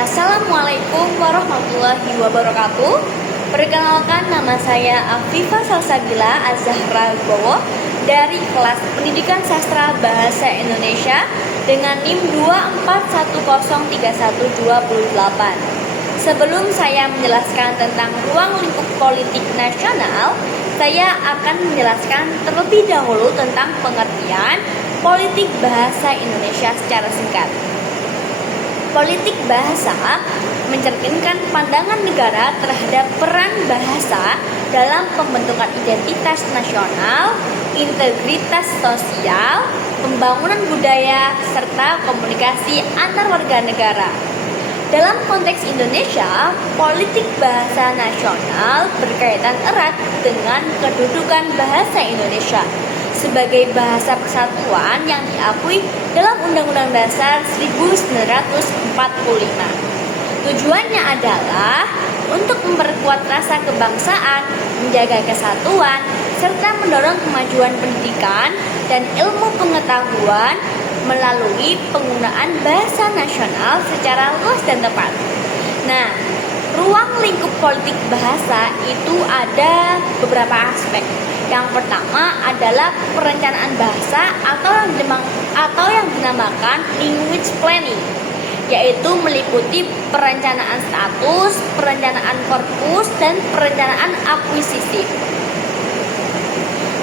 Assalamualaikum warahmatullahi wabarakatuh. Perkenalkan, nama saya Afifah Salsabila Az-Zahra Wibowo dari kelas Pendidikan Sastra Bahasa Indonesia dengan NIM 241031228. Sebelum saya menjelaskan tentang ruang lingkup politik nasional, saya akan menjelaskan terlebih dahulu tentang pengertian politik bahasa Indonesia secara singkat. Politik bahasa mencerminkan pandangan negara terhadap peran bahasa dalam pembentukan identitas nasional, integritas sosial, pembangunan budaya, serta komunikasi antar warga negara. Dalam konteks Indonesia, politik bahasa nasional berkaitan erat dengan kedudukan bahasa Indonesia sebagai bahasa persatuan yang diakui dalam Undang-Undang Dasar 1945. Tujuannya adalah untuk memperkuat rasa kebangsaan, menjaga kesatuan, serta mendorong kemajuan pendidikan dan ilmu pengetahuan melalui penggunaan bahasa nasional secara luas dan tepat. Nah, ruang lingkup politik bahasa itu ada beberapa aspek. Yang pertama adalah perencanaan bahasa atau yang dinamakan language planning, yaitu meliputi perencanaan status, perencanaan korpus, dan perencanaan akuisisi.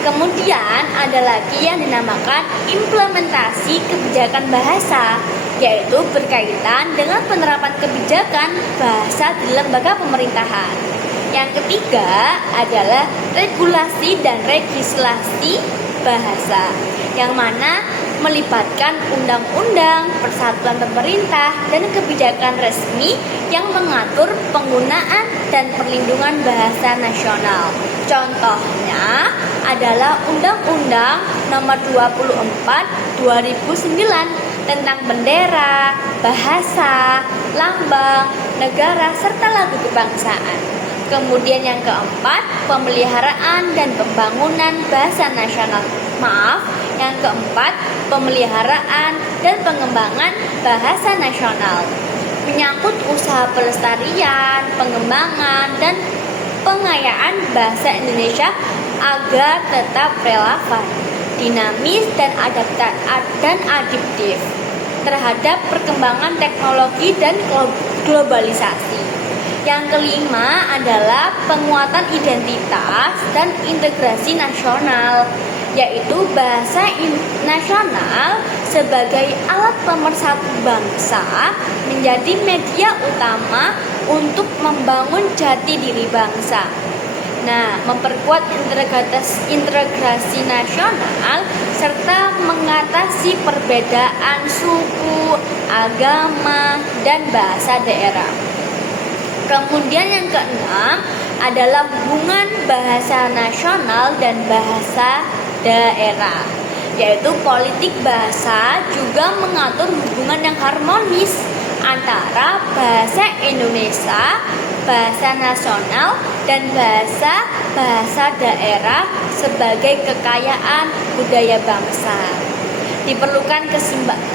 Kemudian ada lagi yang dinamakan implementasi kebijakan bahasa, yaitu berkaitan dengan penerapan kebijakan bahasa di lembaga pemerintahan. Yang ketiga adalah regulasi dan legislasi bahasa, yang mana melibatkan undang-undang, persatuan pemerintah, dan kebijakan resmi yang mengatur penggunaan dan perlindungan bahasa nasional. Contohnya adalah Undang-Undang Nomor 24 2009 tentang bendera, bahasa, lambang, negara, serta lagu kebangsaan. Kemudian yang keempat, pemeliharaan dan pembangunan bahasa nasional. Yang keempat, pemeliharaan dan pengembangan bahasa nasional. Menyangkut usaha pelestarian, pengembangan, dan pengayaan bahasa Indonesia agar tetap relevan, dinamis, dan adaptif terhadap perkembangan teknologi dan globalisasi. Yang kelima adalah penguatan identitas dan integrasi nasional, yaitu bahasa nasional sebagai alat pemersatu bangsa menjadi media utama untuk membangun jati diri bangsa. Nah, memperkuat integrasi nasional serta mengatasi perbedaan suku, agama, dan bahasa daerah. Kemudian yang keenam adalah hubungan bahasa nasional dan bahasa daerah, yaitu politik bahasa juga mengatur hubungan yang harmonis antara bahasa Indonesia, bahasa nasional, dan bahasa daerah sebagai kekayaan budaya bangsa. Diperlukan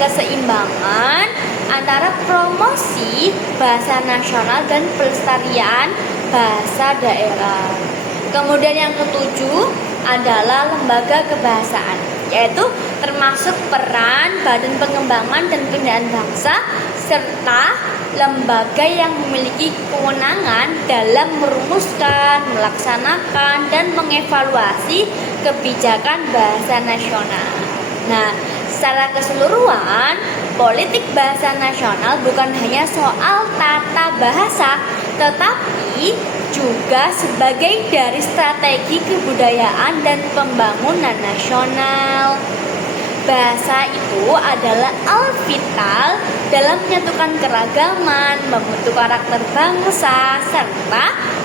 keseimbangan antara promosi bahasa nasional dan pelestarian bahasa daerah. Kemudian yang ketujuh adalah lembaga kebahasaan, yaitu termasuk peran Badan Pengembangan dan Pembinaan Bangsa serta lembaga yang memiliki kewenangan dalam merumuskan, melaksanakan, dan mengevaluasi kebijakan bahasa nasional. Nah, secara keseluruhan, politik bahasa nasional bukan hanya soal tata bahasa, tetapi juga sebagai dari strategi kebudayaan dan pembangunan nasional. Bahasa itu adalah alat vital dalam menyatukan keragaman, membentuk karakter bangsa, serta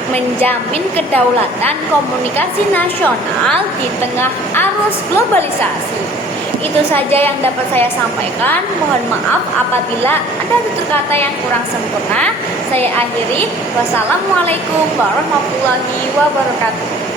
menjamin kedaulatan komunikasi nasional di tengah arus globalisasi. Itu saja yang dapat saya sampaikan. Mohon maaf apabila ada tutur kata yang kurang sempurna. Saya akhiri. Wassalamualaikum warahmatullahi wabarakatuh.